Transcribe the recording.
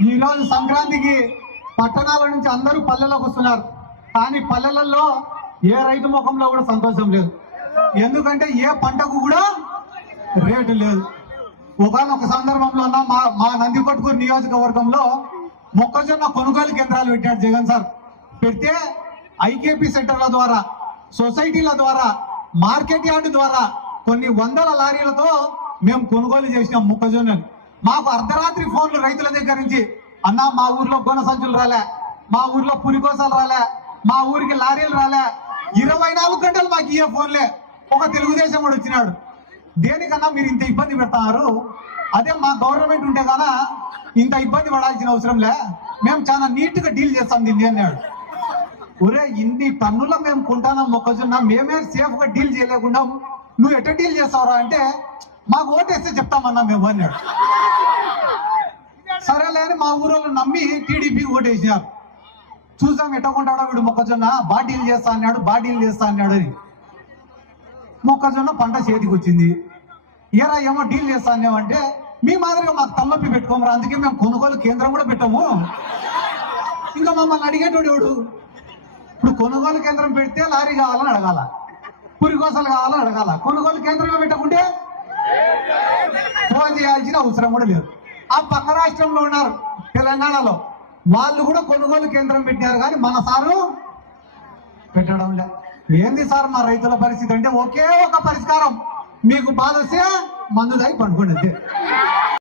ఈ రోజు సంక్రాంతికి పట్టణాల నుంచి అందరూ పల్లెలోకి వస్తున్నారు. కానీ పల్లెలలో ఏ రైతు ముఖంలో కూడా సంతోషం లేదు. ఎందుకంటే ఏ పంటకు కూడా రేటు లేదు. ఒకనొక సందర్భంలో ఉన్న మా మా నందికొట్టుకూరు నియోజకవర్గంలో మొక్కజొన్న కొనుగోలు కేంద్రాలు పెట్టాడు జగన్ సార్. పెడితే ఐకేపీ సెంటర్ల ద్వారా సొసైటీల ద్వారా మార్కెట్ యార్డు ద్వారా కొన్ని వందల లారీలతో మేము కొనుగోలు చేసినాం మొక్కజొన్నని. మాకు అర్ధరాత్రి ఫోన్లు రైతుల దగ్గర నుంచి అన్నా మా ఊర్లో గొన సంచులు రాలే మా ఊర్లో పులికోసాలు రాలే మా ఊరికి లారీలు రాలే ఇరవై నాలుగు గంటలు మాకు ఇయ్యే ఫోన్లే. ఒక తెలుగుదేశం వాడు వచ్చినాడు. దేనికన్నా మీరు ఇంత ఇబ్బంది పెడతారు? అదే మా గవర్నమెంట్ ఉంటే కన్నా ఇంత ఇబ్బంది పడాల్సిన అవసరం లే మేము చాలా నీట్గా డీల్ చేస్తాం దీన్ని అన్నాడు. ఒరే ఇన్ని టన్నుల మేము కొంటానం మొక్కజొన్న? మేమే సేఫ్గా డీల్ చేయలేకుండా నువ్వు ఎట్ట డీల్ చేస్తావురా అంటే మాకు ఓటేస్తే చెప్తామన్నా మేము అన్నాడు. అని మా ఊరోళ్ళు నమ్మి టీడీపీ ఓటేసినారు. చూసాం ఎట్టకుంటాడో వీడు మొక్కజొన్న. బాటిల్ చేస్తా అన్నాడు బాటిల్ చేస్తా అన్నాడు అని. మొక్కజొన్న పంట చేతికి వచ్చింది ఏరా ఏమో డీల్ చేస్తా అన్నామంటే మీ మాదిరిగా మాకు తలనొప్పి పెట్టుకోమరా అందుకే మేము కొనుగోలు కేంద్రం కూడా పెట్టాము. ఇంకా మమ్మల్ని అడిగేటోడు ఎవడు? ఇప్పుడు కొనుగోలు కేంద్రం పెడితే లారీ కావాలని అడగాల. పురికోసలు కావాలని అడగాల. కొనుగోలు కేంద్రంలో పెట్టకుంటే ఫోన్ చేయాల్సిన అవసరం కూడా లేదు. ఆ పక్క రాష్ట్రంలో ఉన్నారు తెలంగాణలో. వాళ్ళు కూడా కొనుగోలు కేంద్రం పెట్టినారు కానీ మన సారు పెట్టడం లే. ఏంది సార్ మా రైతుల పరిస్థితి అంటే ఒకే ఒక పరిష్కారం. మీకు బాధ వస్తే మందు పండుకోండి